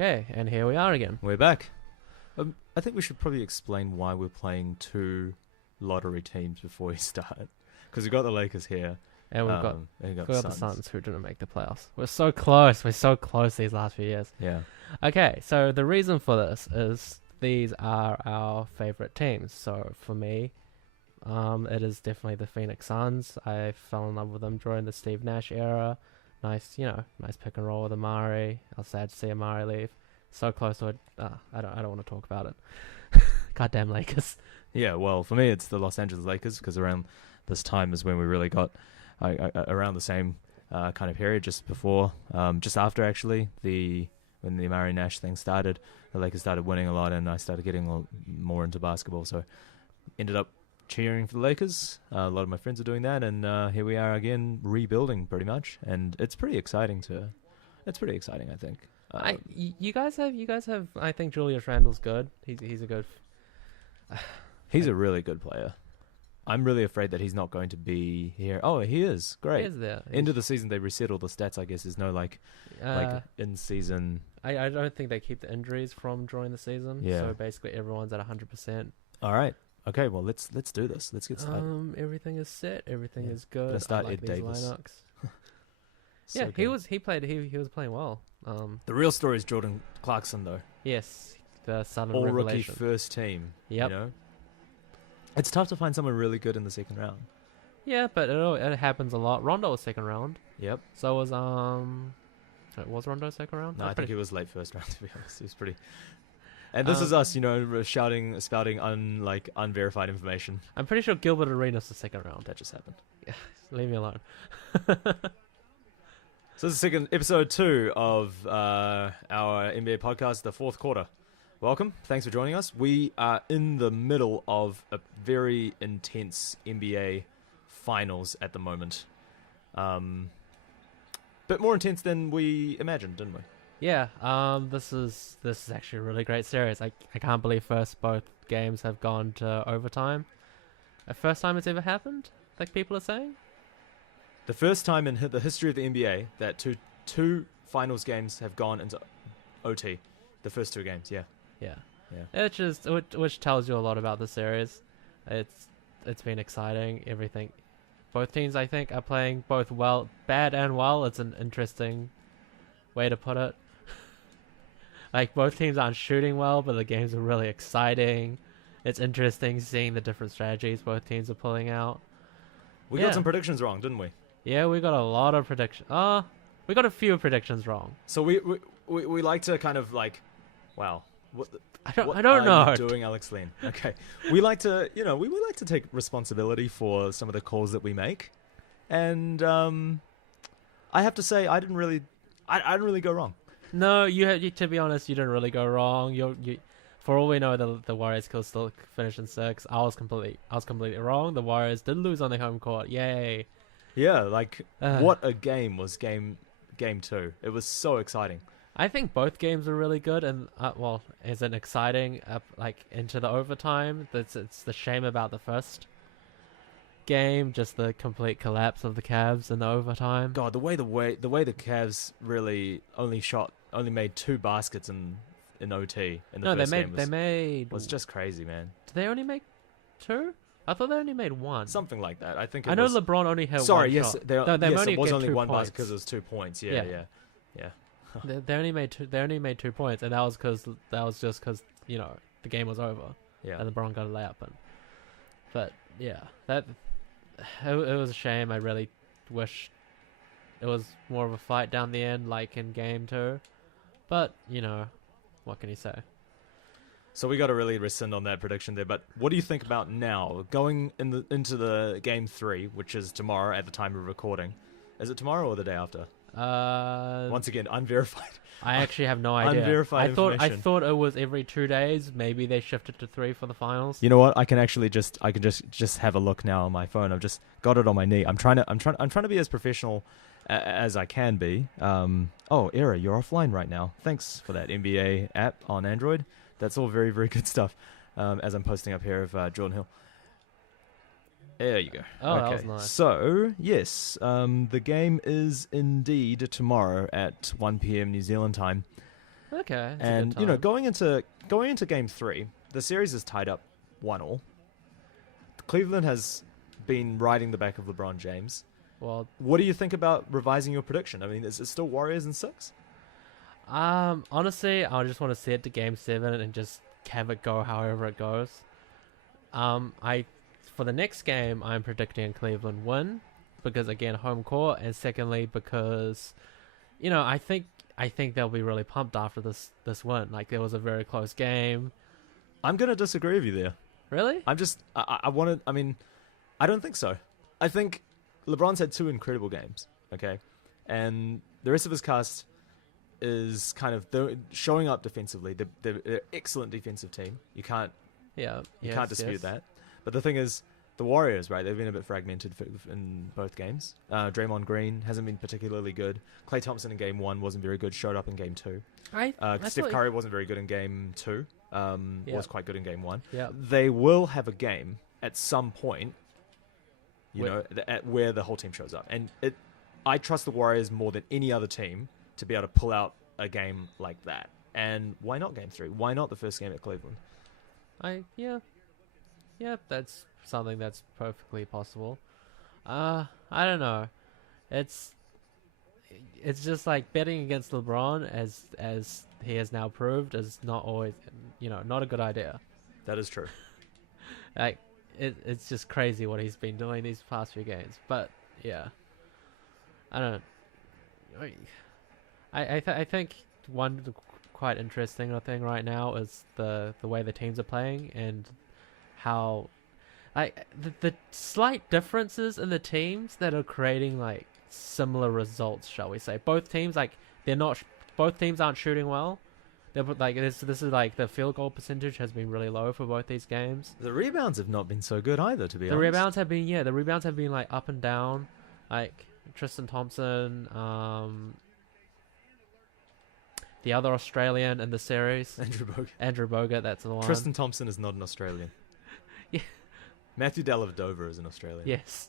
Okay, and here we are again. We're back. I think we should probably explain why we're playing two lottery teams before we start. Because we've got the Lakers here. And we've got, and we've got the Suns who didn't make the playoffs. We're so close. We're so close these last few years. Yeah. Okay, so the reason for this is these are our favorite teams. So for me, it is definitely the Phoenix Suns. I fell in love with them during the Steve Nash era. Nice pick and roll with Amari. I was sad to see Amari leave. So close to it. I don't want to talk about it. Goddamn Lakers. Yeah, well, for me, it's the Los Angeles Lakers because around this time is when we really got around the same kind of period, just before, just after actually when the Amari Nash thing started, the Lakers started winning a lot, and I started getting more into basketball. So ended up cheering for the Lakers. A lot of my friends are doing that, and here we are again, rebuilding pretty much, and it's pretty exciting. I think. You guys have. I think Julius Randle's good. He's a good. He's a really good player. I'm really afraid that he's not going to be here. Oh, he is. Great. He is there. End of the season, they reset all the stats, I guess. There's no, like in-season... I don't think they keep the injuries from during the season. Yeah. So basically everyone's at 100%. All right. Okay, well, let's do this. Let's get started. Everything is set. Everything is good. Gonna start I like Ed these Davis. Yeah, he was playing well. The real story is Jordan Clarkson, though. Yes, the son of All revelation. rookie first team. Yep. You know? It's tough to find someone really good in the second round. Yeah, but it happens a lot. Rondo was second round. Yep. So was Rondo second round? No, I think he was late first round, to be honest. He was pretty... And this is us, spouting unverified information. I'm pretty sure Gilbert Arenas the second round. That just happened. Yeah, leave me alone. So this is episode 2 of our NBA podcast, the fourth quarter. Welcome. Thanks for joining us. We are in the middle of a very intense NBA finals at the moment. Bit more intense than we imagined, didn't we? Yeah. This is actually a really great series. I can't believe both games have gone to overtime. The first time it's ever happened, like people are saying. The first time in the history of the NBA that two finals games have gone into OT. The first two games, yeah. Yeah. It's just which tells you a lot about the series. It's been exciting. Everything. Both teams, I think, are playing both bad and well. It's an interesting way to put it. Like, both teams aren't shooting well, but the games are really exciting. It's interesting seeing the different strategies both teams are pulling out. We got some predictions wrong, didn't we? Yeah, we got a lot of predictions. We got a few predictions wrong. So we like to kind of like, wow. I don't know. You doing, Alex Len? Okay, we like to, we like to take responsibility for some of the calls that we make, and I have to say I didn't really go wrong. No, you to be honest, you didn't really go wrong. You for all we know, the Warriors could still finish in 6. I was completely wrong. The Warriors did lose on their home court. Yay! Yeah, what a game was game 2. It was so exciting. I think both games are really good, and is it exciting? Into the overtime. It's the shame about the first game, just the complete collapse of the Cavs in the overtime. God, the way the Cavs really only made 2 baskets in OT in the first game was just crazy, man. Did they only make 2? I thought they only made 1. Something like that. I think. I know LeBron only had 1 Sorry, yes, shot. it was only 1 basket because it was 2 points. Yeah. They only made 2. They only made 2 points, and that was just because the game was over. Yeah. And LeBron got a layup in. But yeah, it was a shame. I really wish it was more of a fight down the end, like in game 2. But what can you say? So we got to really rescind on that prediction there. But what do you think about now going into the game 3, which is tomorrow at the time of recording? Is it tomorrow or the day after? Once again, unverified. I actually have no idea. Unverified information. I thought it was every 2 days. Maybe they shifted to 3 for the finals. You know what? I can just have a look now on my phone. I've just got it on my knee. I'm trying to be as professional as I can be. Era, you're offline right now. Thanks for that NBA app on Android. That's all very, very good stuff. As I'm posting up here of Jordan Hill. There you go. Oh, okay. That was nice. So, yes, the game is indeed tomorrow at 1 p.m. New Zealand time. Okay, it's a And good time. going into Game 3, the series is tied up 1-1. Cleveland has been riding the back of LeBron James. Well, What do you think about revising your prediction? I mean, is it still Warriors in 6? honestly, I just want to see it to Game 7 and just have it go however it goes. I for the next game, I'm predicting Cleveland win because again, home court, and secondly because I think they'll be really pumped after this win. Like there was a very close game. I'm gonna disagree with you there. Really? I mean, I don't think so. I think LeBron's had 2 incredible games, okay? And the rest of his cast is kind of showing up defensively. They're an excellent defensive team. You can't Yeah. can't dispute that. But the thing is, the Warriors, right? They've been a bit fragmented in both games. Draymond Green hasn't been particularly good. Klay Thompson in Game 1 wasn't very good. Showed up in Game 2. Steph Curry wasn't very good in Game 2. Was quite good in Game 1. Yeah. They will have a game at some point, where the whole team shows up. And I trust the Warriors more than any other team to be able to pull out a game like that. And why not Game 3? Why not the first game at Cleveland? Yeah, that's something that's perfectly possible. I don't know. It's just like betting against LeBron as he has now proved is not always not a good idea. That is true. Like it's just crazy what he's been doing these past few games. But yeah, I don't. I think one quite interesting thing right now is the way the teams are playing and how like the slight differences in the teams that are creating like similar results, shall we say. Both teams both teams aren't shooting well. They're like this is like the field goal percentage has been really low for both these games. The rebounds have not been so good either, to be honest. The rebounds have been like up and down. Like Tristan Thompson, the other Australian in the series, Andrew Bogut, that's the one. Tristan Thompson is not an Australian. Yeah. Matthew Dellavedova is an Australian. Yes.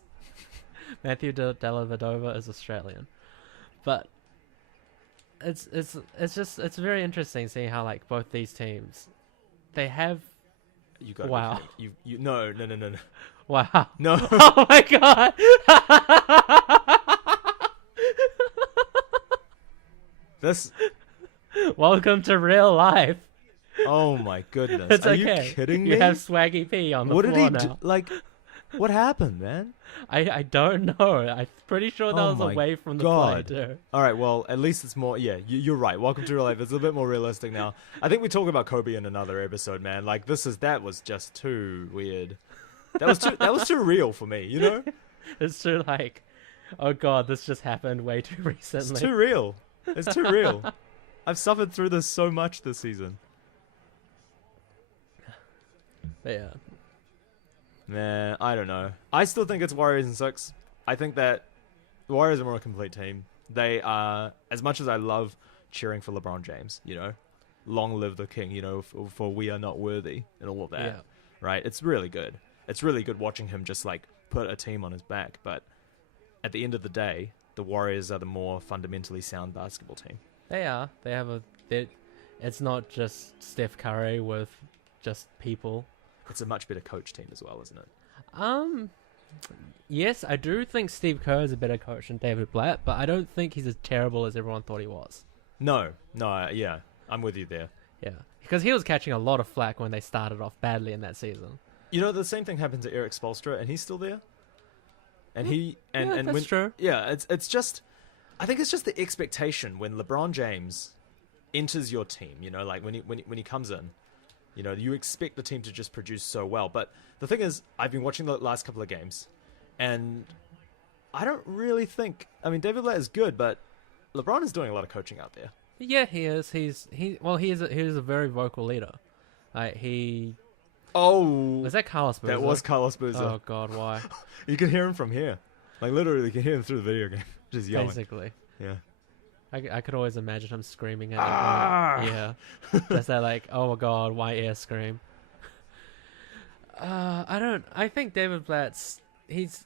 Matthew Dellavedova is Australian. But it's very interesting seeing how like both these teams they have You got wow. You no. Wow. No. Oh my god. This Welcome to real life. Oh my goodness. It's Are okay. you kidding me? You have Swaggy P on the What floor did he now. do? Like, what happened, man? I don't know. I'm pretty sure that Oh was my away from the God. play too. All right, well, at least it's more. Yeah, you're right. Welcome to real life. It's a bit more realistic now. I think we talk about Kobe in another episode, man. Like that was just too weird. That was too real for me. You know, It's too like, oh god, this just happened way too it's recently. too real. It's too real. I've suffered through this so much this season. But yeah. Nah, I don't know. I still think it's Warriors in 6. I think that the Warriors are a more complete team. They are, as much as I love cheering for LeBron James, long live the king, for we are not worthy and all of that, Yeah. right? It's really good. It's really good watching him just like put a team on his back. But at the end of the day, the Warriors are the more fundamentally sound basketball team. They are. They have it's not just Steph Curry with just people. It's a much better coach team as well, isn't it? Yes, I do think Steve Kerr is a better coach than David Blatt, but I don't think he's as terrible as everyone thought he was. No, yeah, I'm with you there. Yeah, because he was catching a lot of flack when they started off badly in that season. The same thing happened to Eric Spoelstra, and he's still there. And That's true. Yeah, it's just, I think it's just the expectation when LeBron James enters your team. Like when he comes in, you expect the team to just produce so well. But the thing is, I've been watching the last couple of games, and I don't really think. I mean, David Blatt is good, but LeBron is doing a lot of coaching out there. Yeah, he is. He is a very vocal leader. Like was that Carlos Boozer? That was Carlos Boozer. Oh god, why? You can hear him from here. Like literally, you can hear him through the video game, just yelling. Basically. Yeah. I could always imagine him screaming at Ah! Yeah. Just that like, oh my god, why air scream? I think David Blatt's he's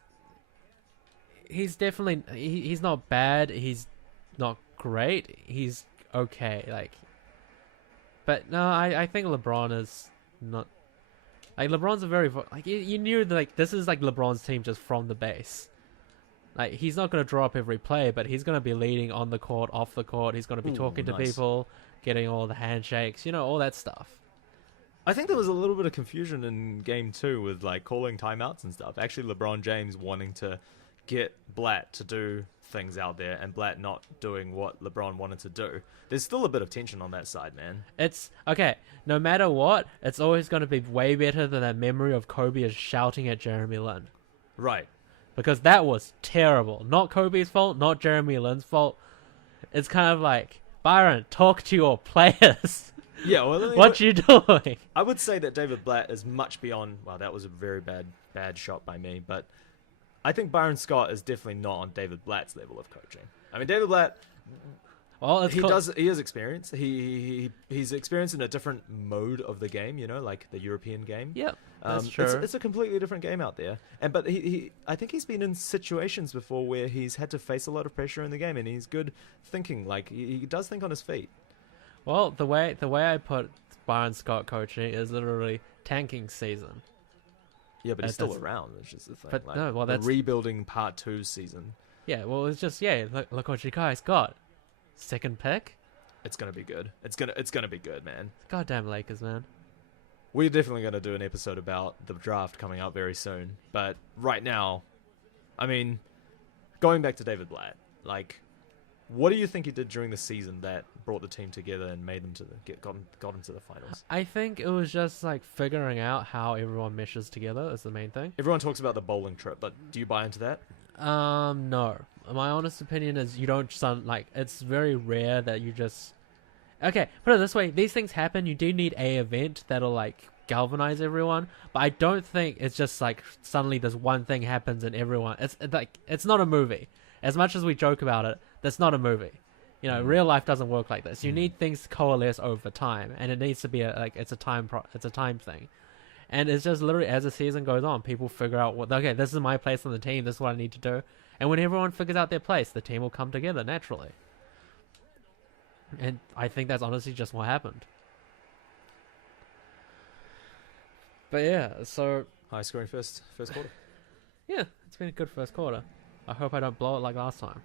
definitely he's not bad, he's not great, he's okay. Like But no, I think LeBron is not. Like LeBron's a very like you knew that, like this is like LeBron's team just from the base. Like he's not going to draw up every play, but he's going to be leading on the court, off the court. He's going to be Ooh, talking to nice. people, getting all the handshakes, all that stuff. I think there was a little bit of confusion in game 2 with like calling timeouts and stuff. Actually, LeBron James wanting to get Blatt to do things out there and Blatt not doing what LeBron wanted to do. There's still a bit of tension on that side, man. It's okay. No matter what, it's always going to be way better than that memory of Kobe is shouting at Jeremy Lin. Right. Because that was terrible. Not Kobe's fault, not Jeremy Lin's fault. It's kind of like, Byron, talk to your players. Yeah, well, what you doing? I would say that David Blatt is much beyond. Well, that was a very bad shot by me, but I think Byron Scott is definitely not on David Blatt's level of coaching. I mean, David Blatt, well, he has experience. He's experienced in a different mode of the game, like the European game. Yep, that's true. It's a completely different game out there. But I think he's been in situations before where he's had to face a lot of pressure in the game, and he's good thinking. Like he does think on his feet. Well, the way I put Byron Scott coaching is literally tanking season. Yeah, but he's still around, which is the thing. But like, no, well, that's the rebuilding part 2 season. Yeah, well, it's just look what you guys got. Second pick. It's gonna be good. It's gonna be good, man. Goddamn Lakers, man. We're definitely gonna do an episode about the draft coming out very soon. But right now, I mean, going back to David Blatt, like, what do you think he did during the season that brought the team together and made them got into the finals? I think it was just like figuring out how everyone meshes together is the main thing. Everyone talks about the bowling trip, but do you buy into that? No. My honest opinion is you don't it's very rare that you just... Okay, put it this way. These things happen. You do need a event that'll like galvanize everyone. But I don't think it's just like suddenly this one thing happens and everyone... It's not a movie. As much as we joke about it, that's not a movie. Real life doesn't work like this. You need things to coalesce over time. And it needs to be it's a time thing. And it's just literally as the season goes on, people figure out okay, this is my place on the team. This is what I need to do. And when everyone figures out their place, the team will come together naturally. And I think that's honestly just what happened. But yeah, so... High scoring first quarter. Yeah, it's been a good first quarter. I hope I don't blow it like last time.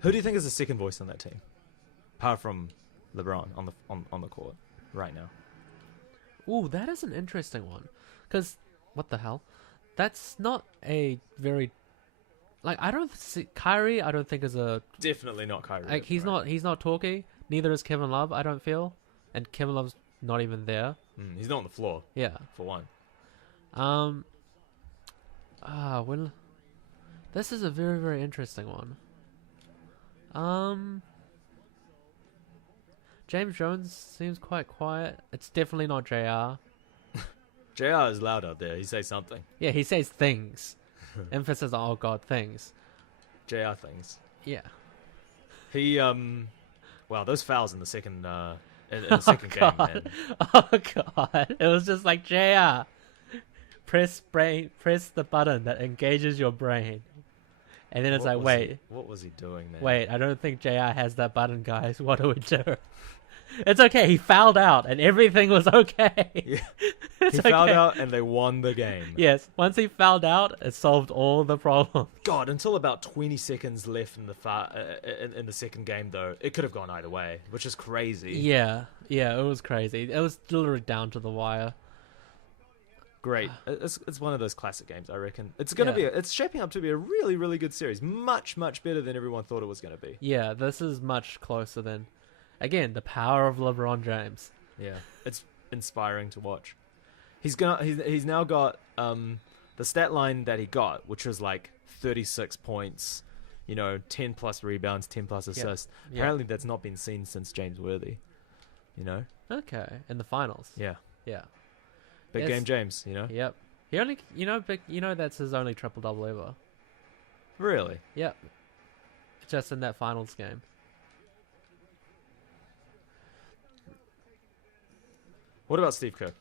Who do you think is the second voice on that team? Apart from LeBron on the court right now. Ooh, that is an interesting one. Because, what the hell? That's not a very... I don't see... Kyrie, I don't think is a... Definitely not Kyrie. Like, he's not talky. Neither is Kevin Love, I don't feel. And Kevin Love's not even there. He's not on the floor. Yeah. For one. Well... This is a very, very interesting one. James Jones seems quite quiet. It's definitely not JR. JR is loud out there. He says something. Yeah, he says things. Emphasis on, oh god, things. JR things. Yeah. He, wow, those fouls in the second, in the second game, man. Oh god. It was just like, JR, press the button that engages your brain. And then it's like, wait. What was he doing, man? Wait, I don't think JR has that button, guys. What do we do? It's okay. He fouled out, and everything was okay. Yeah. He fouled out, and they won the game. Yes. Once he fouled out, it solved all the problems. God, until about 20 seconds left in the second game, though, it could have gone either way, which is crazy. Yeah. Yeah, it was crazy. It was literally down to the wire. Great. It's one of those classic games, I reckon. It's shaping up to be a really, really good series. Much, much better than everyone thought it was going to be. Yeah, this is much closer than... Again, the power of LeBron James. Yeah, it's inspiring to watch. He's now got the stat line that he got, which was like 36 points, 10 plus rebounds, 10 plus assists. Yep. Apparently that's not been seen since James Worthy, Okay, in the finals. Yeah. Yeah. Big game James, Yep. He only, that's his only triple-double ever. Really? Yep. Just in that finals game. What about Steve Kerr?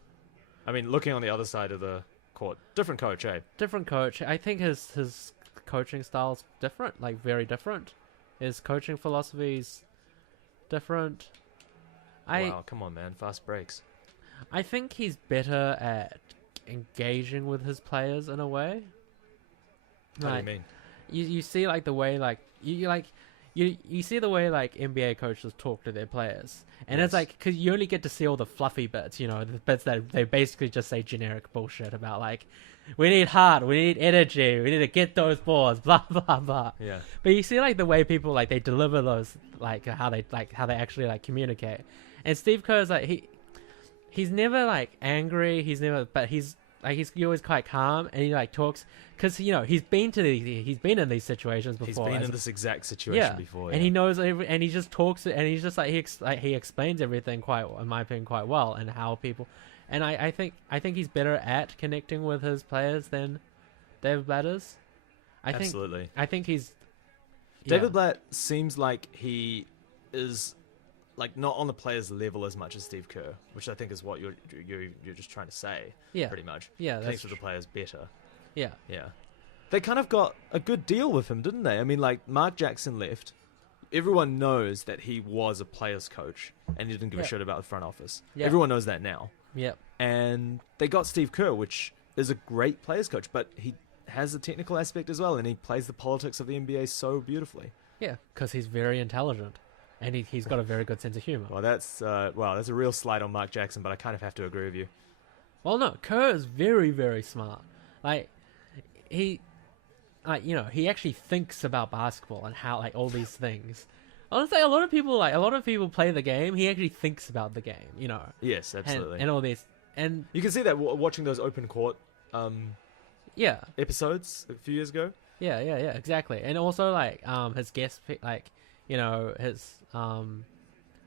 I mean, looking on the other side of the court, different coach, eh? Different coach. I think his coaching style's different, like very different. His coaching philosophies different. Wow, come on, man. Fast breaks. I think he's better at engaging with his players in a way. How do you mean? You see like the way like you see the way like NBA coaches talk to their players, and it's Yes. like because you only get to see all the fluffy bits, you know, the bits that they basically just say generic bullshit about like we need heart, we need energy, we need to get those balls, blah blah blah. Yeah. But you see like the way people like they deliver those like how they actually like communicate, and Steve Kerr's like he's never like angry, but he's always quite calm, and he like talks because you know he's been in these situations before. He's been in this exact situation before. And he knows and he just talks and he's just like he explains everything quite, in my opinion, quite well, and how people, and I think he's better at connecting with his players than David Blatt is. Absolutely. I think he's David Blatt seems like he is like not on the player's level as much as Steve Kerr, which I think is what you're just trying to say. Yeah. Pretty much. Yeah, Connects with the players better. Yeah. Yeah. They kind of got a good deal with him, didn't they? I mean, like, Mark Jackson left. Everyone knows that he was a player's coach and he didn't give a shit about the front office. Yeah. Everyone knows that now. Yep. And they got Steve Kerr, which is a great player's coach, but he has a technical aspect as well, and he plays the politics of the NBA so beautifully. Yeah, because he's very intelligent, and he's got a very good sense of humor. Well, that's a real slight on Mark Jackson, but I kind of have to agree with you. Well, no, Kerr is very, very smart. Like, he actually thinks about basketball and how, like, all these things. Honestly, a lot of people play the game. He actually thinks about the game, you know. Yes, absolutely. And all this. And you can see that watching those open court yeah. episodes a few years ago. Yeah, exactly. And also, like, his guest, like, you know, his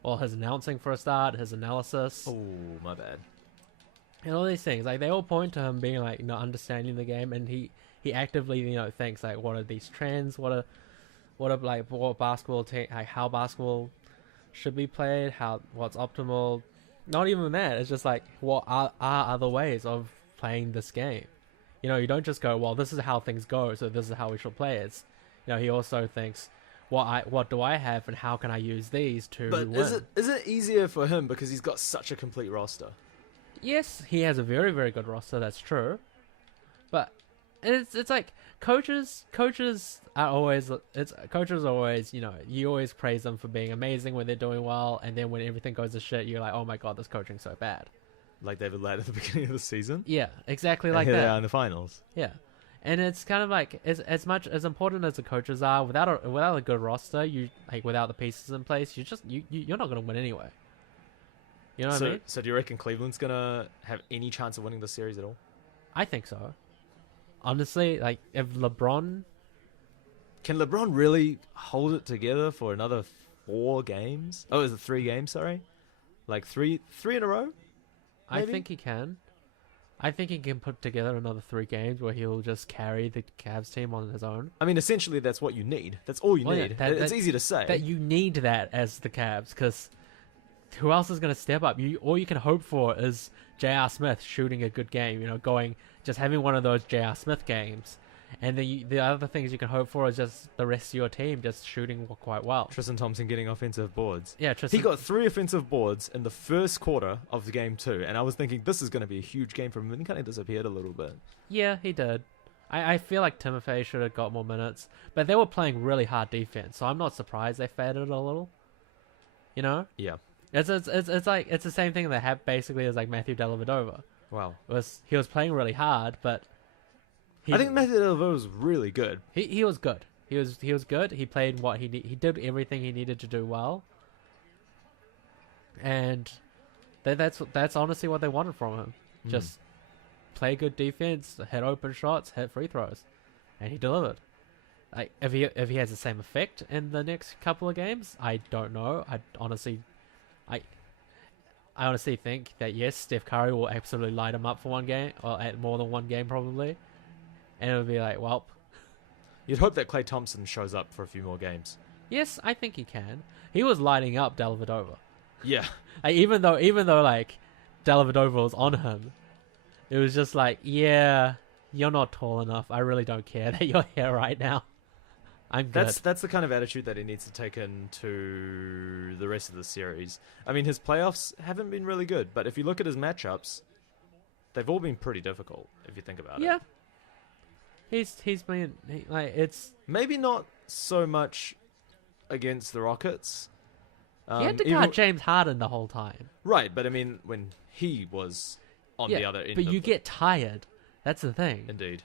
announcing for a start, his analysis. Oh, my bad. And all these things, like, they all point to him being, like, you know, understanding the game, and he actively, you know, thinks, like, what are these trends, what basketball, like, how basketball should be played, what's optimal. Not even that, it's just, like, what are other ways of playing this game. You know, you don't just go, well, this is how things go, so this is how we should play it. You know, he also thinks, what do I have, and how can I use these to win? But is it easier for him because he's got such a complete roster? Yes, he has a very, very good roster. That's true, but it's like coaches are always you know, you always praise them for being amazing when they're doing well, and then when everything goes to shit, you're like, oh my god, this coaching's so bad. Like David Ladd at the beginning of the season. Yeah, exactly And like here that. they are in the finals. Yeah, and it's kind of like as much as important as the coaches are, without a good roster, you like without the pieces in place, you're not going to win anyway. You know what I mean? So do you reckon Cleveland's gonna have any chance of winning this series at all? I think so. Honestly, like if LeBron, Can LeBron really hold it together for another 4 games? Oh, is it 3 games? Sorry, like three in a row. I think he can. I think he can put together another 3 games where he'll just carry the Cavs team on his own. I mean, essentially, that's what you need. That's all you Well, yeah, need. that- It's easy to say. That you need that as the Cavs, because who else is going to step up? All you can hope for is J.R. Smith shooting a good game. You know, just having one of those J.R. Smith games, and the other things you can hope for is just the rest of your team just shooting quite well. Tristan Thompson getting offensive boards. Yeah, Tristan. He got 3 offensive boards in the first quarter of the game 2, and I was thinking this is going to be a huge game for him, and he kind of disappeared a little bit. Yeah, he did. I feel like Timofey should have got more minutes, but they were playing really hard defense, so I'm not surprised they faded a little. You know? Yeah. It's like it's the same thing that happened basically as like Matthew Dellavedova. Wow. He was playing really hard, but I think Matthew Dellavedova was really good. he was good. He was good. He played what he did everything he needed to do well, and that's honestly what they wanted from him. Just play good defense, hit open shots, hit free throws, and he delivered. Like if he has the same effect in the next couple of games, I don't know. I honestly think that yes, Steph Curry will absolutely light him up for one game, or at more than one game probably, and it'll be like, well, You'd hope that Klay Thompson shows up for a few more games. yes, I think he can. He was lighting up Dellavedova. Yeah. Like, even though like Dellavedova was on him, it was just like, yeah, you're not tall enough. I really don't care that you're here right now. I'm good. That's the kind of attitude that he needs to take into the rest of the series. I mean, his playoffs haven't been really good, but if you look at his matchups, they've all been pretty difficult if you think about it. Yeah. He's been like it's. Maybe not so much against the Rockets. He had to guard James Harden the whole time. Right, but I mean, when he was on the other end but of you get tired. That's the thing. Indeed.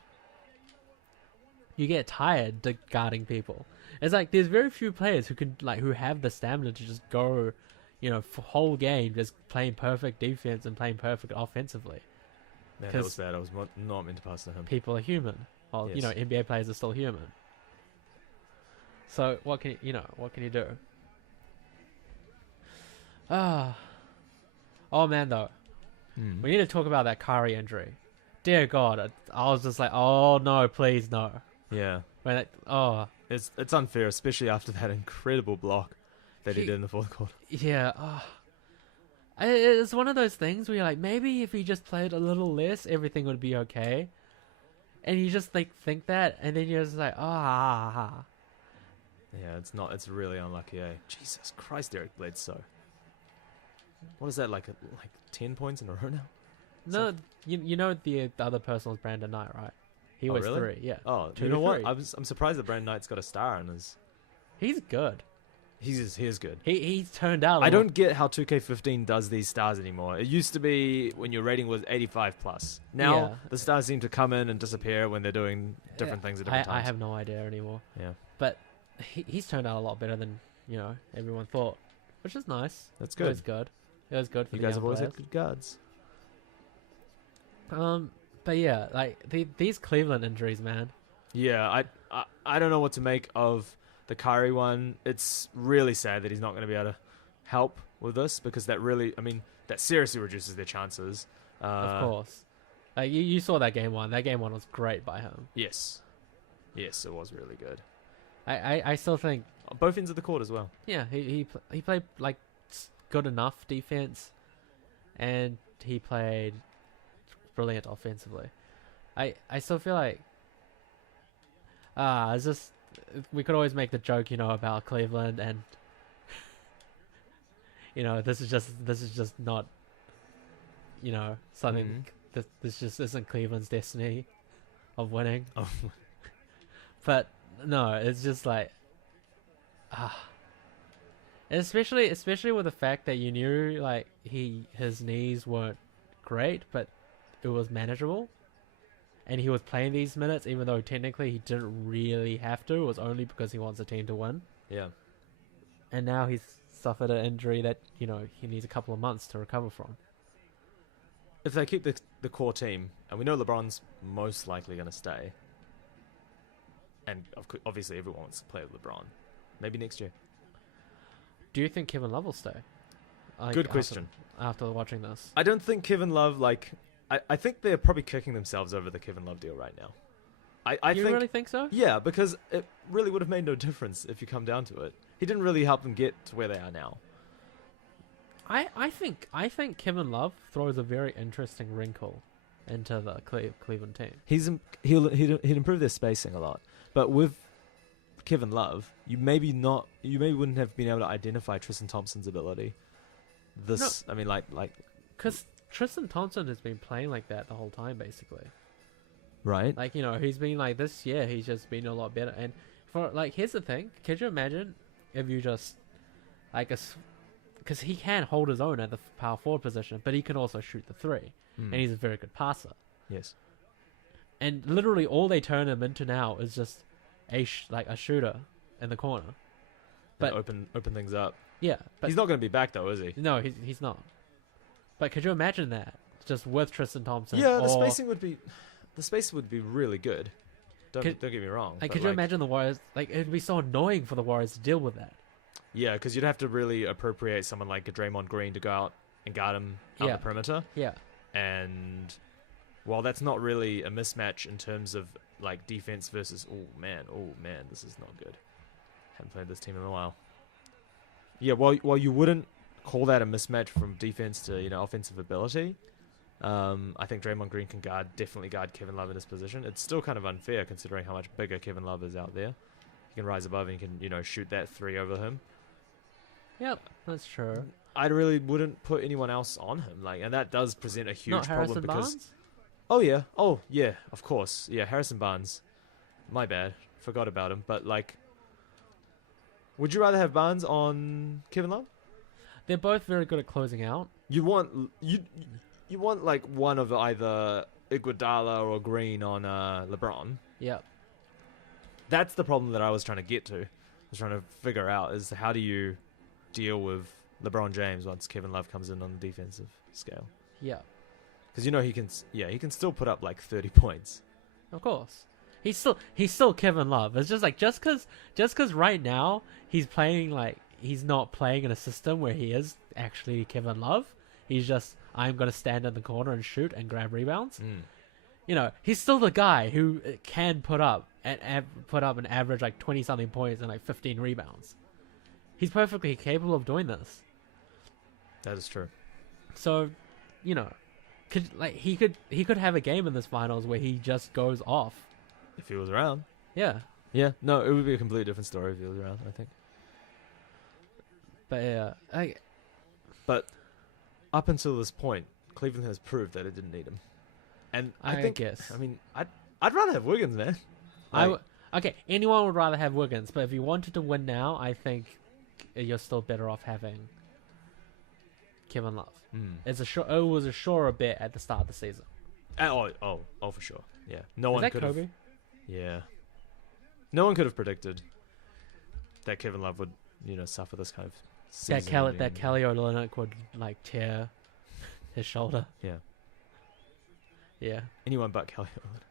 You get tired to guarding people. It's like there's very few players who have the stamina to just go, for whole game just playing perfect defense and playing perfect offensively. Man, that was bad. I was not meant to pass to him. People are human. Well, Yes. NBA players are still human. So what can you do? Oh man, though, we need to talk about that Kyrie injury. Dear God, I was just like, oh no, please no. Yeah. It's It's unfair, especially after that incredible block that he did in the fourth quarter. Yeah. It's one of those things where you're like, maybe if he just played a little less, everything would be okay. And you just think that, and then you're just like, Yeah, it's really unlucky, eh? Jesus Christ, Eric Bledsoe. What is that, like 10 points in a row now? No, you know the other person was Brandon Knight, right? He was really? 3, yeah. Oh, 2 you know what? three. I'm surprised that Brandon Knight's got a star in his... He's good. He is good. He's turned out. I don't get how 2K15 does these stars anymore. It used to be when your rating was 85 plus. Now the stars seem to come in and disappear when they're doing different things at different times. I have no idea anymore. Yeah, but he's turned out a lot better than everyone thought, which is nice. That's good. It was good. It was good for you the guys young have always players. had good guards. But yeah, like these Cleveland injuries, man. Yeah, I don't know what to make of the Kyrie one. It's really sad that he's not going to be able to help with this because that seriously reduces their chances. Of course. Like you saw that game one. That game one was great by him. Yes, it was really good. I still think both ends of the court as well. Yeah, he played like good enough defense, and he played brilliant offensively. I still feel like it's just we could always make the joke, about Cleveland, and this is just not something this just isn't Cleveland's destiny of winning. Oh. But no, it's just like especially with the fact that you knew like his knees weren't great, but it was manageable, and he was playing these minutes even though technically he didn't really have to. It was only because he wants the team to win. Yeah. And now he's suffered an injury that he needs a couple of months to recover from. If they keep the core team, and we know LeBron's most likely going to stay, and obviously everyone wants to play with LeBron, maybe next year. Do you think Kevin Love will stay? Good question. After watching this, I don't think Kevin Love, I think they're probably kicking themselves over the Kevin Love deal right now. You really think so? Yeah, because it really would have made no difference if you come down to it. He didn't really help them get to where they are now. I think Kevin Love throws a very interesting wrinkle into the Cleveland team. He'd improve their spacing a lot, but with Kevin Love, you maybe wouldn't have been able to identify Tristan Thompson's ability. Because Tristan Thompson has been playing like that the whole time, basically. Right. Like he's been like this year. He's just been a lot better. And here's the thing: could you imagine if you just because he can hold his own at the power forward position, but he can also shoot the three, and he's a very good passer. Yes. And literally, all they turn him into now is just a shooter in the corner. But open things up. Yeah, but he's not going to be back though, is he? No, he's not. But could you imagine that just with Tristan Thompson? Yeah, the spacing would be really good. Don't get me wrong. Could you imagine the Warriors? It'd be so annoying for the Warriors to deal with that. Yeah, because you'd have to really appropriate someone like a Draymond Green to go out and guard him on the perimeter. Yeah. And while that's not really a mismatch in terms of defense versus oh man, this is not good. Haven't played this team in a while. Yeah, while you wouldn't call that a mismatch from defense to offensive ability, I think Draymond Green can definitely guard Kevin Love in this position. It's still kind of unfair considering how much bigger Kevin Love is out there. He can rise above and he can shoot that three over him. Yep, that's true. I really wouldn't put anyone else on him. Like, and that does present a huge Not problem Harrison because. Barnes? Oh yeah, of course, yeah, Harrison Barnes. My bad, forgot about him. But like, would you rather have Barnes on Kevin Love? They're both very good at closing out. You want like one of either Iguodala or Green on LeBron. Yep. That's the problem that I was trying to get to. I was trying to figure out is how do you deal with LeBron James once Kevin Love comes in on the defensive scale? Yep. Because he can still put up like 30 points. Of course. He's still Kevin Love. It's just like just cause right now he's playing like he's not playing in a system where he is actually Kevin Love. He's just I'm gonna stand in the corner and shoot and grab rebounds. You know, he's still the guy who can put up an average like 20 something points and like 15 rebounds. He's perfectly capable of doing this. That is true. So, you know, he could have a game in this finals where he just goes off. If he was around. Yeah. Yeah, no, it would be a completely different story if he was around, I think. But yeah, But up until this point, Cleveland has proved that it didn't need him. And I guess. I mean, I'd rather have Wiggins, man. Okay, anyone would rather have Wiggins, but if you wanted to win now, I think you're still better off having Kevin Love. It was a surer bet at the start of the season. Oh, for sure. Yeah, no one could Kobe? have. Yeah, no one could have predicted that Kevin Love would, suffer this kind of season. That Kelly Olynyk would like tear his shoulder. Yeah. Yeah. Anyone but Kelly Olynyk.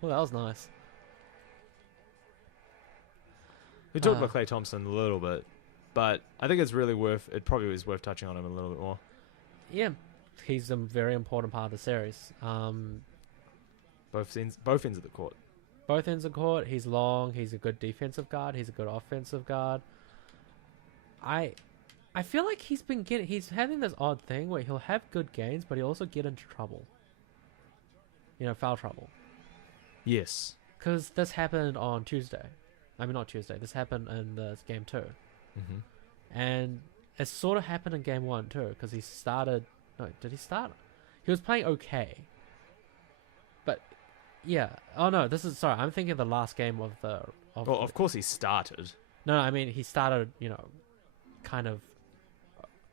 Well, that was nice. We talked about Klay Thompson a little bit, but I think it probably is worth touching on him a little bit more. Yeah, he's a very important part of the series. Both ends of the court. Both ends of the court. He's long. He's a good defensive guard. He's a good offensive guard. I feel like he's having this odd thing where he'll have good games, but he'll also get into trouble. Foul trouble. Yes. Because this happened on Tuesday. I mean, not Tuesday. This happened in the game 2. Mm-hmm. And it sort of happened in game 1 too, because he started... No, did he start? He was playing okay. But, yeah. Oh, no, sorry, I'm thinking the last game of the... Of course he started. No, I mean, he started, kind of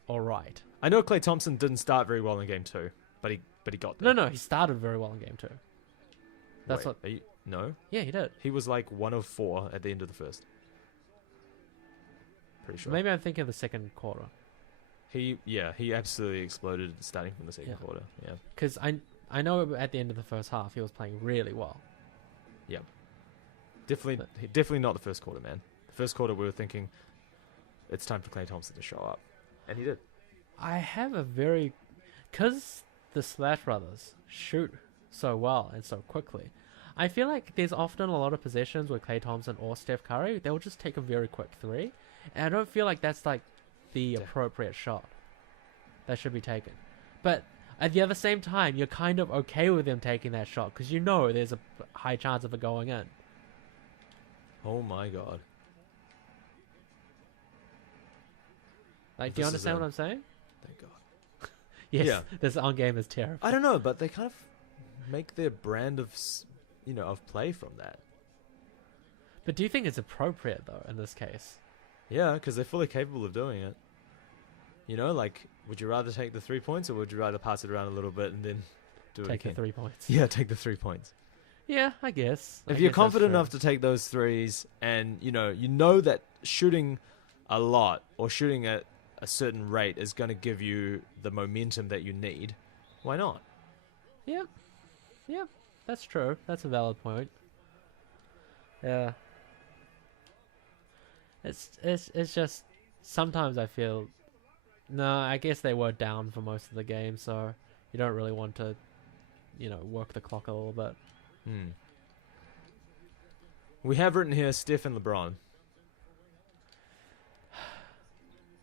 alright. I know Klay Thompson didn't start very well in game 2, but he got there. No, he started very well in game 2. That's Wait, no? Yeah, he did. He was like 1 of 4 at the end of the first. Pretty sure. Maybe I'm thinking of the second quarter. He absolutely exploded starting from the second quarter. Yeah. Because I know at the end of the first half he was playing really well. Yeah. Definitely not the first quarter, man. The first quarter we were thinking it's time for Klay Thompson to show up. And he did. I have because the Splash Brothers shoot so well and so quickly, I feel like there's often a lot of possessions where Klay Thompson or Steph Curry, they'll just take a very quick 3. And I don't feel like that's like the appropriate shot that should be taken. But at the other same time, you're kind of okay with them taking that shot because there's a high chance of it going in. Oh my god. Like, do you understand what I'm saying? Thank god. Yes, yeah. This on game is terrible. I don't know, but they kind of make their brand of play from that. But do you think it's appropriate though in this case? Yeah, because they're fully capable of doing it. Like, would you rather take the 3 points or would you rather pass it around a little bit and then do it again? Take the 3 points. Yeah, take the 3 points. Yeah, I guess. If you're confident enough to take those threes and, you know that shooting a lot or shooting at a certain rate is going to give you the momentum that you need, why not? Yeah. Yeah, that's true. That's a valid point. Yeah. It's just sometimes I feel I guess they were down for most of the game, so you don't really want to work the clock a little bit. We have written here Steph and LeBron.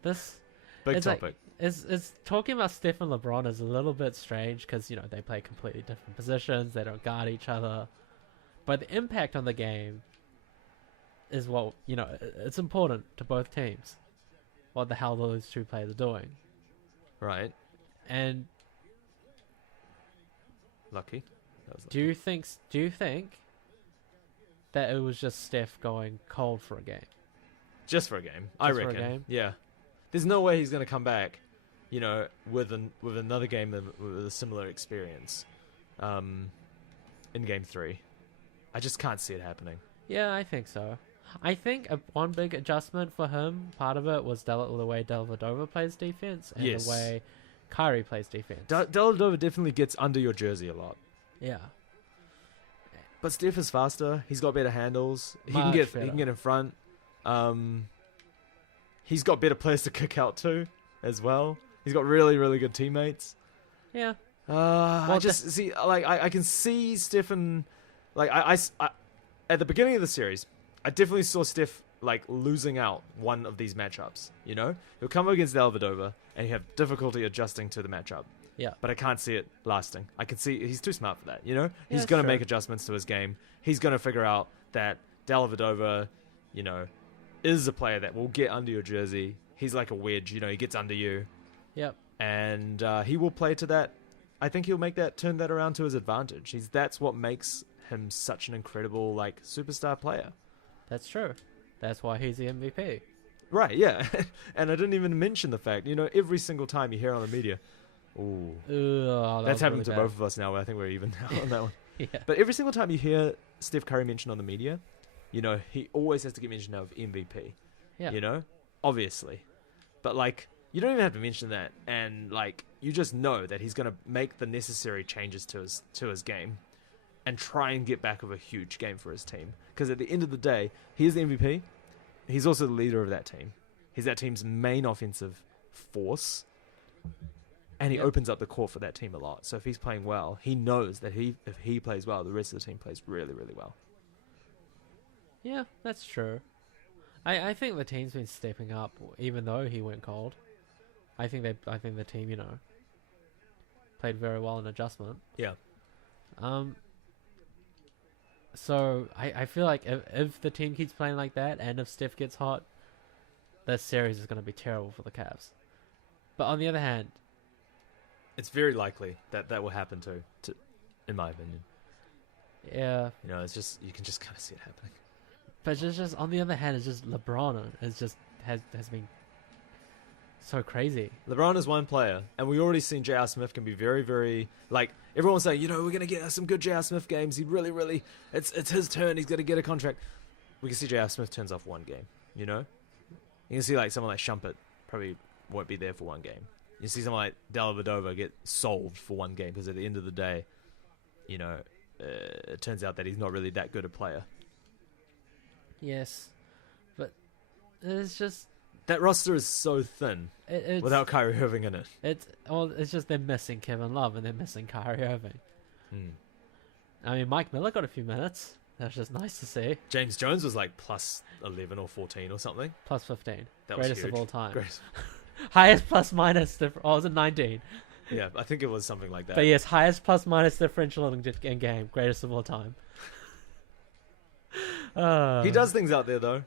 This big topic. It's talking about Steph and LeBron is a little bit strange because they play completely different positions, they don't guard each other, but the impact on the game is what it's important to both teams. What the hell those two players are doing, Right. and Lucky. That was do you think that it was just Steph going cold for a game? just for a game, I Just for a reckon. game? Yeah. There's no way he's going to come back, with another game with a similar experience, in game 3. I just can't see it happening. Yeah, I think so. I think one big adjustment for him, part of it was the way Dellavedova plays defense and Yes. the way Kyrie plays defense. Dellavedova definitely gets under your jersey a lot. Yeah. But Steph is faster. He's got better handles. He Much can better. get in front. He's got better players to kick out to as well. He's got really, really good teammates. Yeah. I just see, like, I can see Stephen, like, I at the beginning of the series, I definitely saw Steph, like, losing out one of these matchups, He'll come up against Dellavedova, and he'll have difficulty adjusting to the matchup. Yeah. But I can't see it lasting. I can see he's too smart for that, He's that's going to true. make adjustments to his game. He's going to figure out that Dellavedova, is a player that will get under your jersey. He's like a wedge, he gets under you. Yep. And he will play to that. I think he'll turn that around to his advantage. That's what makes him such an incredible, like, superstar player. That's true. That's why he's the MVP. Right, yeah. And I didn't even mention the fact, every single time you hear on the media, ooh, that's happened to both of us now. I think we're even now on that one. Yeah. But every single time you hear Steph Curry mentioned on the media, he always has to get mentioned of MVP. Yeah. Obviously. But, like, you don't even have to mention that, and, like, you just know that he's going to make the necessary changes to his game and try and get back of a huge game for his team. Because at the end of the day, he is the MVP. He's also the leader of that team. He's that team's main offensive force, and he Yep. opens up the court for that team a lot. So if he's playing well, he knows that if he plays well, the rest of the team plays really, really well. Yeah, that's true. I think the team's been stepping up, even though he went cold. I think the team, played very well in adjustment. Yeah. So I feel like if the team keeps playing like that, and if Steph gets hot, this series is going to be terrible for the Cavs. But on the other hand, It's very likely that will happen too, in my opinion. yeah. It's just, you can just kind of see it happening. But just on the other hand, it's just LeBron is just has been so crazy. LeBron is one player, and we already seen J.R. Smith can be very, very, like, everyone's saying, we're going to get some good J.R. Smith games. He really, really, it's his turn. He's going to get a contract. We can see J.R. Smith turns off one game, You can see, like, someone like Shumpert probably won't be there for one game. You see someone like Dellavedova get solved for one game because at the end of the day, it turns out that he's not really that good a player. Yes, but it's just That roster is so thin it's without Kyrie Irving in it. it's just they're missing Kevin Love and they're missing Kyrie Irving. I mean, Mike Miller got a few minutes. That's just nice to see. James Jones was like plus 11 or 14 or something. Plus 15. That was Greatest huge. of all time. Great. Highest plus minus oh, was it 19? Yeah, I think it was something like that. But yes, highest plus minus differential in game. Greatest of all time. He does things out there though.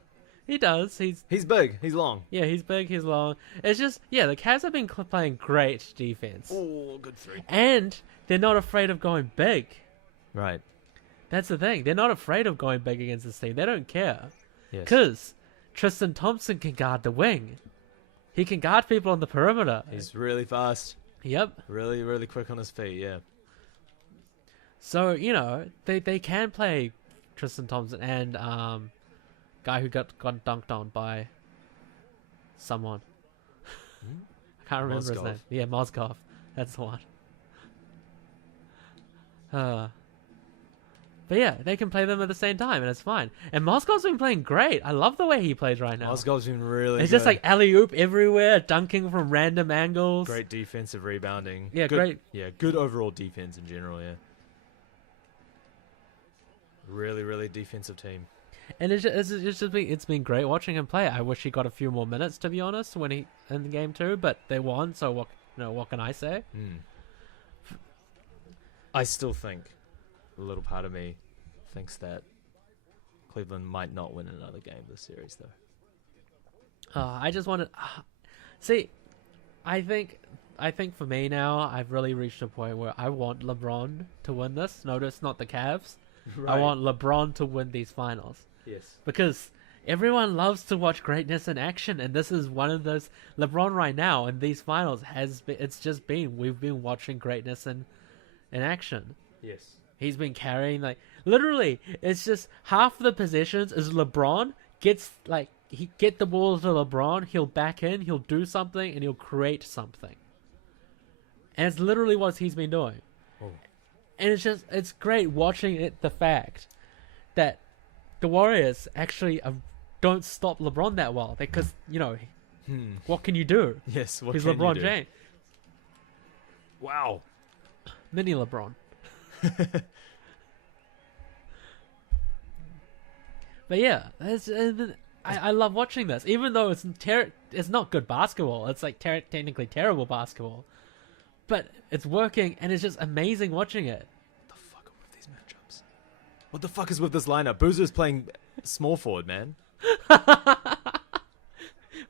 He does. He's big. He's long. Yeah, he's big, he's long. It's just, the Cavs have been playing great defense. Oh, good three. And they're not afraid of going big. Right. That's the thing. They're not afraid of going big against this team. They don't care. Yes. Because Tristan Thompson can guard the wing. He can guard people on the perimeter. He's really fast. Yep. Really, really quick on his feet, yeah. So, they can play Tristan Thompson and guy who got dunked on by someone. I can't remember his Mozgov. name. Yeah, Mozgov. That's the one. But yeah, they can play them at the same time, and it's fine. And Mozgov's been playing great. I love the way he plays right now. Mozgov's been really It's good. just like alley-oop everywhere, dunking from random angles. Great defensive rebounding. Yeah, good, great. Yeah, good overall defense in general, yeah. Really, really defensive team. And it's been great watching him play. I wish he got a few more minutes, to be honest, when he in the game too. But they won, so what can I say? I still think a little part of me thinks that Cleveland might not win another game this series, though. I just wanted. See, I think for me now, I've really reached a point where I want LeBron to win this. Notice, not the Cavs. I want LeBron to win these finals. Yes. Because everyone loves to watch greatness in action, and this is one of those. LeBron right now in these finals we've been watching greatness in action. Yes. He's been carrying, like, literally, it's just half the possessions is LeBron gets, like, he get the ball to LeBron, he'll back in, he'll do something, and he'll create something. And it's literally what he's been doing. Oh. And it's great watching the fact that the Warriors actually don't stop LeBron that well. Because, what can you do? Yes, what He's can LeBron you do? James. Wow. Mini LeBron. But yeah, I love watching this, even though it's not good basketball. It's like technically terrible basketball, but it's working, and it's just amazing watching it. What the fuck are with these matchups? What the fuck is with this lineup? Boozer's playing small forward, man.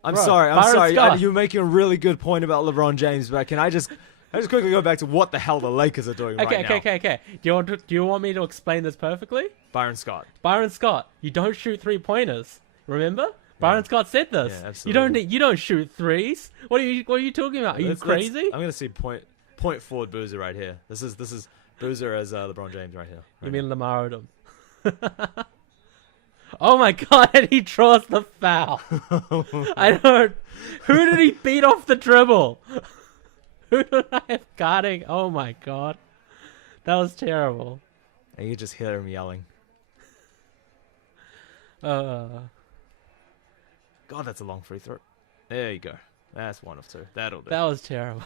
I'm sorry. You're making a really good point about LeBron James, but can I just quickly go back to what the hell the Lakers are doing right now? Okay. Do you want me to explain this perfectly? Byron Scott, you don't shoot 3-pointers. Remember? Byron Scott said this. Yeah, absolutely. You don't shoot threes. What are you talking about? Are you crazy? I'm gonna see point forward Boozer right here. This is Boozer as LeBron James right here. You mean Lamar Odom? Oh my god! And he draws the foul. I don't. Who did he beat off the dribble? Who did I have guarding? Oh my god, that was terrible. And you just hear him yelling. Uh. God, that's a long free throw. There you go. That's 1 of 2. That'll do. That was terrible.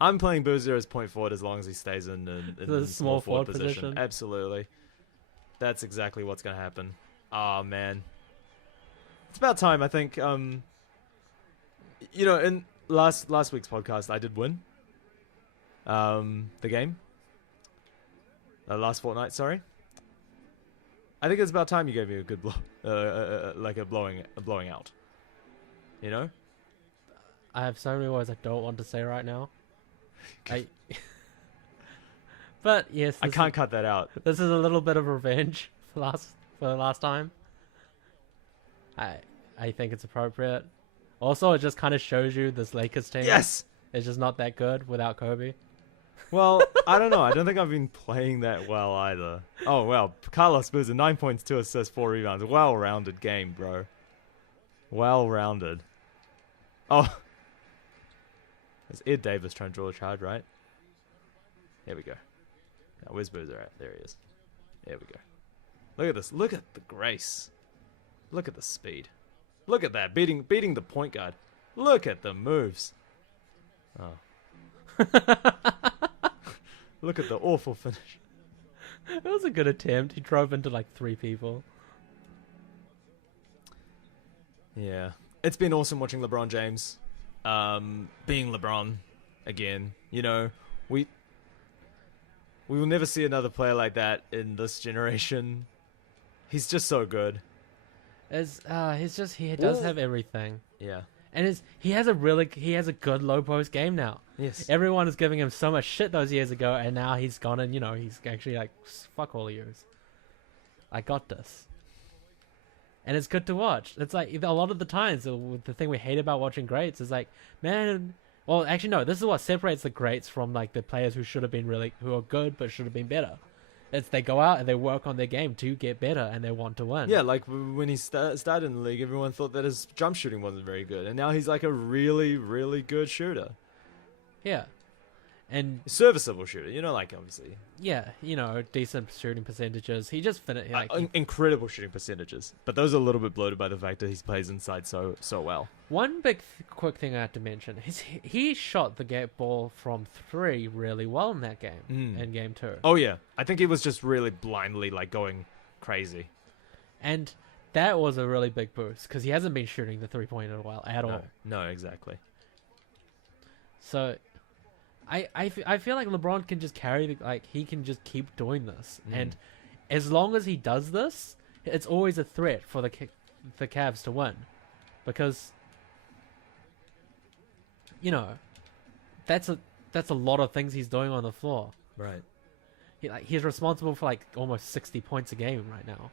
I'm playing Boozer as point forward as long as he stays in the small forward position. Absolutely. That's exactly what's going to happen. Oh, man. It's about time, I think. In last week's podcast, I did win the game. Last fortnight, sorry. I think it's about time you gave me a good like a blowing out. You know? I have so many words I don't want to say right now. But yes, I can't cut that out. This is a little bit of revenge for the last time. I think it's appropriate. Also, it just kind of shows you this Lakers team. Yes, it's just not that good without Kobe. Well, I don't know. I don't think I've been playing that well either. Oh, well. Carlos Boozer, 9 points, 2 assists, 4 rebounds. Well-rounded game, bro. Well-rounded. Oh. It's Ed Davis trying to draw a charge, right? There we go. Now, where's Boozer at? There he is. There we go. Look at this. Look at the grace. Look at the speed. Look at that. Beating the point guard. Look at the moves. Oh. Look at the awful finish. It was a good attempt. He drove into like 3 people. Yeah. It's been awesome watching LeBron James. Being LeBron again. We will never see another player like that in this generation. He's just so good. He does have everything. Yeah. And he has a good low post game now. Yes. Everyone is giving him so much shit those years ago, and now he's gone and he's actually like, fuck all of yours. I got this. And it's good to watch. It's like a lot of the times the thing we hate about watching greats is like, man. Well, actually no. This is what separates the greats from like the players who are good but should have been better. It's they go out and they work on their game to get better and they want to win. Yeah, like when he started in the league, everyone thought that his jump shooting wasn't very good. And now he's like a really, really good shooter. Yeah. And serviceable shooter, obviously. Yeah, decent shooting percentages. He just finished incredible shooting percentages. But those are a little bit bloated by the fact that he plays inside so well. One big quick thing I have to mention is he shot the ball from 3 really well in that game, in game 2. Oh yeah, I think he was just really blindly like going crazy. And that was a really big boost because he hasn't been shooting the 3-point in a while at all. No, exactly. So I feel like LeBron can just he can just keep doing this. And as long as he does this, it's always a threat for the Cavs to win, because that's a lot of things he's doing on the floor. Right. He's responsible for like almost 60 points a game right now.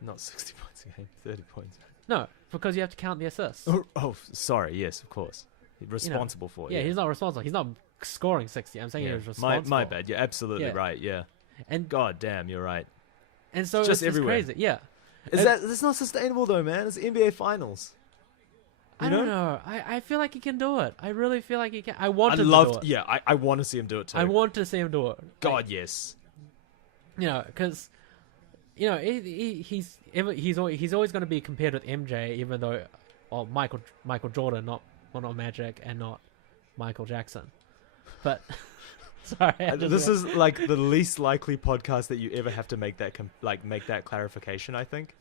Not 60 points a game, 30 points. No, because you have to count the assists. Oh, sorry. Yes, of course. Responsible for it. Yeah, he's not responsible. He's not scoring 60. I'm saying he was responsible. My bad. You're absolutely right. Yeah. And God damn, you're right. And so it's just everywhere. crazy. Yeah. That's not sustainable though, man. It's NBA Finals. I don't know. I feel like he can do it. I really feel like he can. I want him to do it. Yeah, I want to see him do it too. I want to see him do it. God, yes. Because he's always going to be compared with MJ, even though, Michael Jordan, not Magic, and not Michael Jackson. But sorry, this is like the least likely podcast that you ever have to make that make that clarification. I think.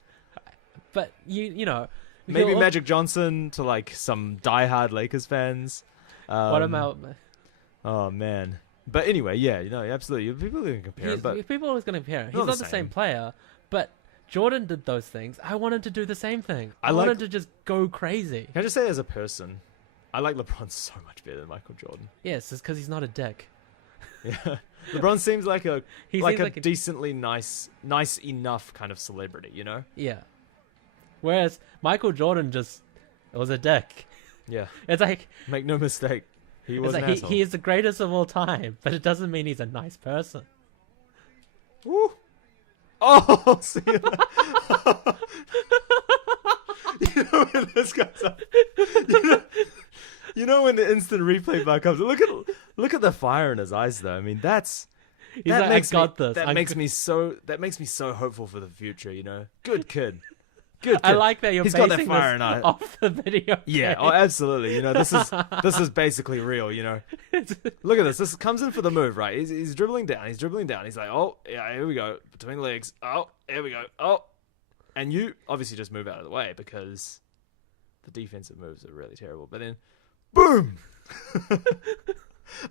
But you know. Maybe Magic Johnson to like some diehard Lakers fans. What about? Oh man! But anyway, yeah, absolutely. People are going to compare him, but people are always going to compare him. He's not the same player, but Jordan did those things. I want him to do the same thing. I want him to just go crazy. Can I just say, as a person, I like LeBron so much better than Michael Jordan. Yes, it's because he's not a dick. Yeah, LeBron seems like a decently nice enough kind of celebrity, Yeah. Whereas Michael Jordan was a dick. Yeah. It's like... Make no mistake. He was an asshole. He is the greatest of all time, but it doesn't mean he's a nice person. Woo! Oh, see you when this comes up. When the instant replay bar comes, look at the fire in his eyes, though. I mean, that makes me so hopeful for the future. Good kid. Good kid. I like that He's got that fire in eye. Off the video. Yeah, oh, absolutely. This is basically real. Look at this. This comes in for the move, right? He's dribbling down. He's like, oh yeah, here we go, between the legs. Oh, here we go. Oh, and you obviously just move out of the way because the defensive moves are really terrible. But then, boom!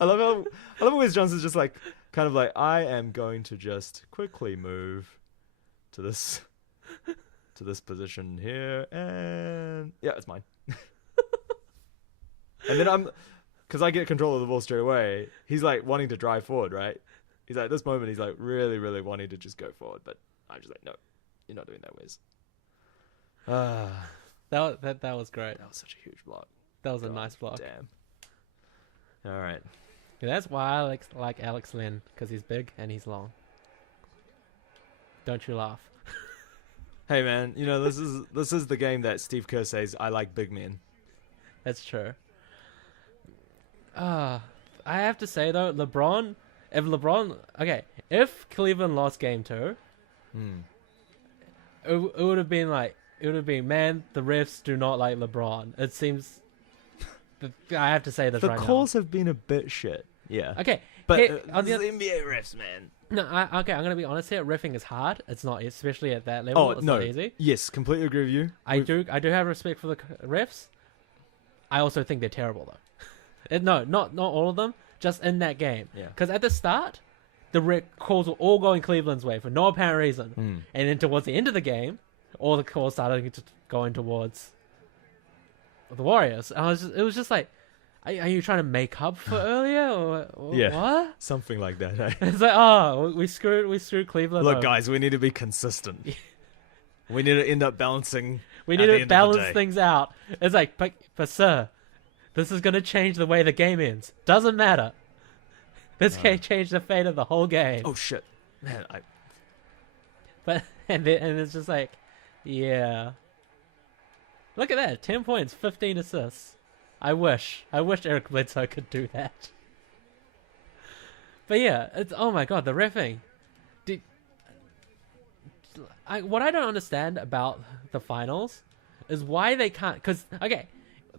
I love how Wes Johnson's just like kind of like, I am going to just quickly move to this position here, and yeah, it's mine. And then because I get control of the ball straight away, he's like wanting to drive forward, right? He's like, at this moment, he's like really, really wanting to just go forward, but I'm just like, no, you're not doing that, Wes. That was great. That was such a huge block. That was a nice block. Damn. All right. Yeah, that's why I like Alex Len, because he's big and he's long. Don't you laugh. Hey man, this is the game that Steve Kerr says, I like big men. That's true. I have to say though, if Cleveland lost game 2, it would have been man, the refs do not like LeBron. It seems I have to say this right now. The calls have been a bit shit. Yeah. Okay. But on the NBA refs, man. No, I'm going to be honest here. Riffing is hard. It's not, especially at that level. It's not easy. Yes, completely agree with you. I do have respect for the refs. I also think they're terrible though. No, not all of them. Just in that game. Yeah. Because at the start, the calls were all going Cleveland's way for no apparent reason, and then towards the end of the game, all the calls started going towards the Warriors. And it was just like, are you trying to make up for earlier, or what? Something like that. Eh? It's like, we screwed Cleveland. Look, guys, we need to be consistent. We need to end up balancing. We need to balance things out. It's like, but sir, this is going to change the way the game ends. Doesn't matter. This can change the fate of the whole game. Oh shit, man! But and it's just like, yeah. Look at that, 10 points, 15 assists. I wish Eric Bledsoe could do that. But yeah, it's, oh my god, the reffing. What I don't understand about the finals is why they can't. Because okay,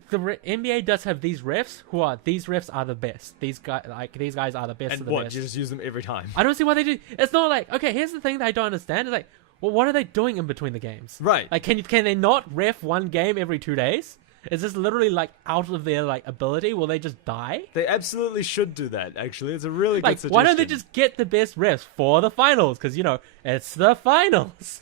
the NBA does have these refs these refs are the best. These guys are the best. And of the what? best. You just use them every time. I don't see why they do. It's not like, okay, here's the thing that I don't understand. It's like, well, what are they doing in between the games? Right. Like, can they not ref one game every 2 days? Is this literally like out of their like ability? Will they just die? They absolutely should do that. Actually, it's a really Like, good suggestion. why don't they just get the best refs for the finals? Because it's the finals.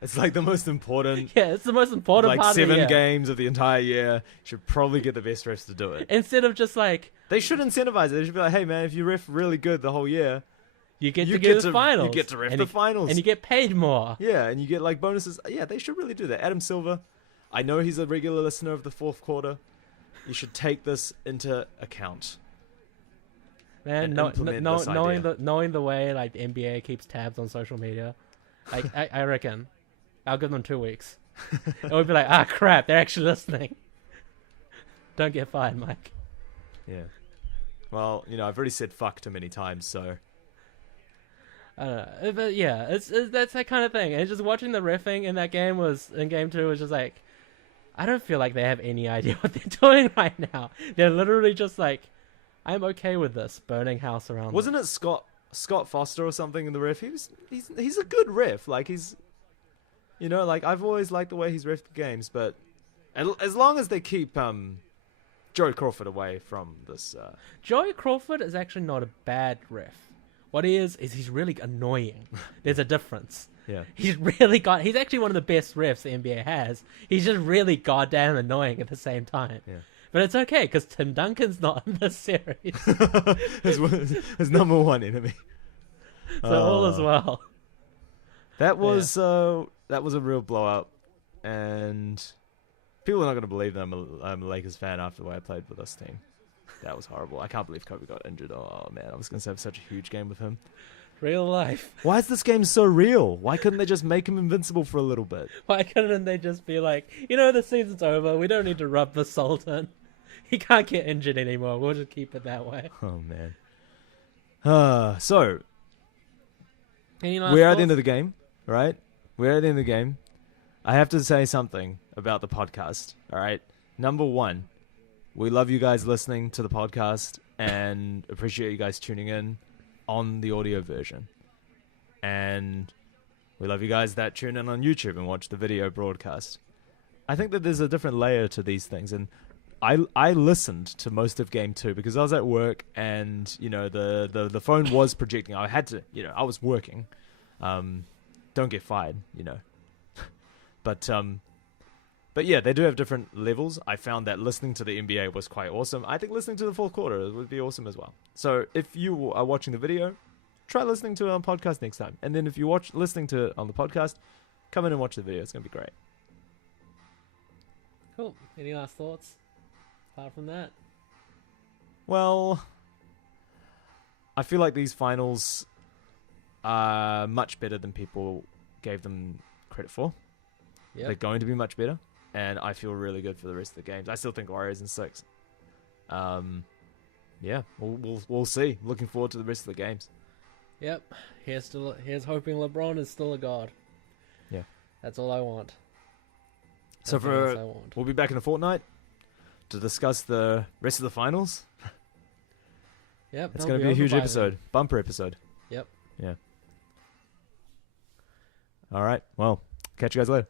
It's like the most important. Yeah, it's the most important like part of the 7 year. games of the entire year. Should probably get the best refs to do it. Instead of just like They should incentivize it. They should be like, hey man, if you ref really good the whole year, you get to go to the finals, You get to ref and the finals, and you get paid more. yeah, and you get like bonuses. Yeah, they should really do that. Adam Silver, I know he's a regular listener of the fourth quarter. You should take this into account. Man, and implement this idea. knowing the way like the NBA keeps tabs on social media, like I reckon I'll give them 2 weeks. It would be like, ah, crap, they're actually listening. Don't get fired, Mike. Yeah. Well, I've already said fuck too many times, so. I don't know, but yeah, it's that's that kind of thing. And just watching the riffing in that game in game 2 was just like, I don't feel like they have any idea what they're doing right now. They're literally just like, I'm okay with this burning house around. Wasn't it Scott Foster or something in the ref? He's a good ref. Like he's, like I've always liked the way he's refed games, but as long as they keep Joey Crawford away from this. Joey Crawford is actually not a bad ref. What he is he's really annoying. There's a difference. Yeah. He's actually one of the best refs the NBA has. He's just really goddamn annoying at the same time. Yeah. But it's okay, because Tim Duncan's not in this series. his number one enemy. So all is well. That was a real blowout, and people are not going to believe that I'm a Lakers fan after the way I played with this team. That was horrible. I can't believe Kobe got injured. Oh man, I was going to have such a huge game with him. Real life. Why is this game so real? Why couldn't they just make him invincible for a little bit? Why couldn't they just be like, the season's over. We don't need to rub the salt in. He can't get injured anymore. We'll just keep it that way. Oh man. So we're at the end of the game, right? We're at the end of the game. I have to say something about the podcast. All right. Number one, we love you guys listening to the podcast and appreciate you guys tuning in on the audio version. And we love you guys that tune in on YouTube and watch the video broadcast. I think that there's a different layer to these things, and I listened to most of game 2 because I was at work and the phone was projecting. I had to, I was working. Don't get fired, But yeah, they do have different levels. I found that listening to the NBA was quite awesome. I think listening to the fourth quarter would be awesome as well. So if you are watching the video, try listening to it on podcast next time. And then if you're listening to it on the podcast, come in and watch the video. It's going to be great. Cool. Any last thoughts apart from that? Well, I feel like these finals are much better than people gave them credit for. Yep. They're going to be much better. And I feel really good for the rest of the games. I still think Warriors in 6. Yeah, we'll see. Looking forward to the rest of the games. Yep. Here's hoping LeBron is still a god. Yeah. That's all I want. We'll be back in a fortnight to discuss the rest of the finals. Yep. It's going to be a huge episode. Bumper episode. Yep. Yeah. All right. Well, catch you guys later.